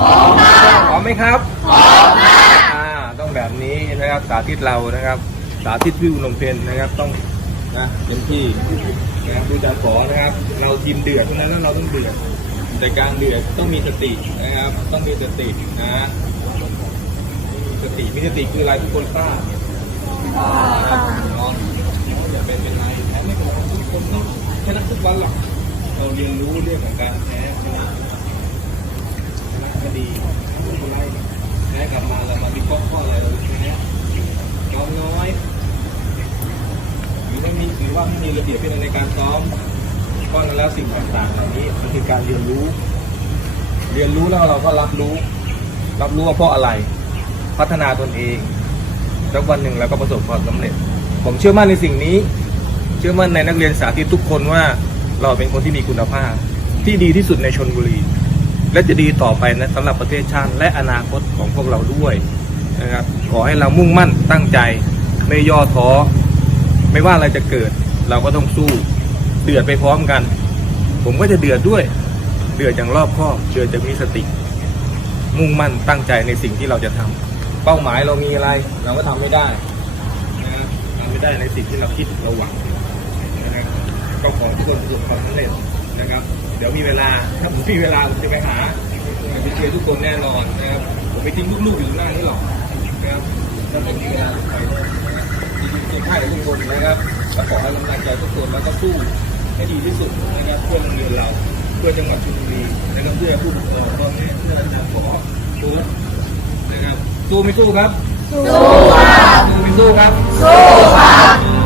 ของค่พร้อมไหมครับพร้อมาต้องแบบนี้นะครับสาธิตเรานะครับ สาธิตพี่อุนมเพนนะครับต้องนะเป็นที่นะครับดูจากขอนะครับ เราทีมเดือดนะแล้วเราต้องเดือดแต่การเดือดต้องมีสตินะครับ ต้องมีสตินะสติมีสติคืออะไรทุกคนทราบอย่าเป็นเป็นไรแพ้ไม่เป็นไรทุกคนต้องชนะทุกวันหรอกเราเรียนรู้เรื่องของการแพ้นะ คดีไม่เป็นไรแพ้กลับมาเรามาวิเคราะห์ข้ออะไรเราแพ้ยอมน้อยหรือว่ามีหรือว่าไม่มีระเบียบวินัยในการซ้อมก็นั้นแล้วสิ่งต่างๆเหล่านี้มันคือการเรียนรู้ เรียนรู้แล้วเราก็รับรู้ รับรู้ว่าเพราะอะไร พัฒนาตนเองแล้ววันหนึ่งเราก็ประสบความสำเร็จ ผมเชื่อมั่นในสิ่งนี้ เชื่อมั่นในนักเรียนสาธิตทุกคนว่าเราเป็นคนที่มีคุณภาพ ที่ดีที่สุดในชนบุรี และจะดีต่อไปนะสำหรับประเทศชาติและอนาคตของพวกเราด้วยนะครับขอให้เรามุ่งมั่นตั้งใจไม่ย่อท้อไม่ว่าอะไรจะเกิด เราก็ต้องสู้เดือดไปพร้อมกัน ผมก็จะเดือดด้วย เดือดอย่างรอบคอบเดือดจะมีสติ มุ่งมั่นตั้งใจในสิ่งที่เราจะทำเป้าหมายเรามีอะไร เราก็ทำไม่ได้นะครับทำไม่ได้ในสิ่งที่เราคิดเราหวังนะครับก็ขอทุกคนประสบความสำเร็จนะครับ เดี๋ยวมีเวลา ถ้าผมมีเวลาผมจะไปหาไปเจอทุกคนแน่นอนนะครับ ผมไม่ทิ้งลูกๆอยู่หน้านี้หรอกนะครับถ้าผมมีเวลาผมไปนะครับยินดีให้ทุกคนนะครับและขอให้กำลังใจทุกคนแล้วก็สู้ให้ดีที่สุดนะครับเพื่อโรงเรียนเราเพื่อจังหวัดชลบุรีนะครับเพื่อผู้ปกครองพ่อแม่เพื่ออาจารย์ผอโค้ชนะครับสู้ไม่สู้ครับ สู้ค่ะสู้ไม่สู้ครับ สู้ค่ะ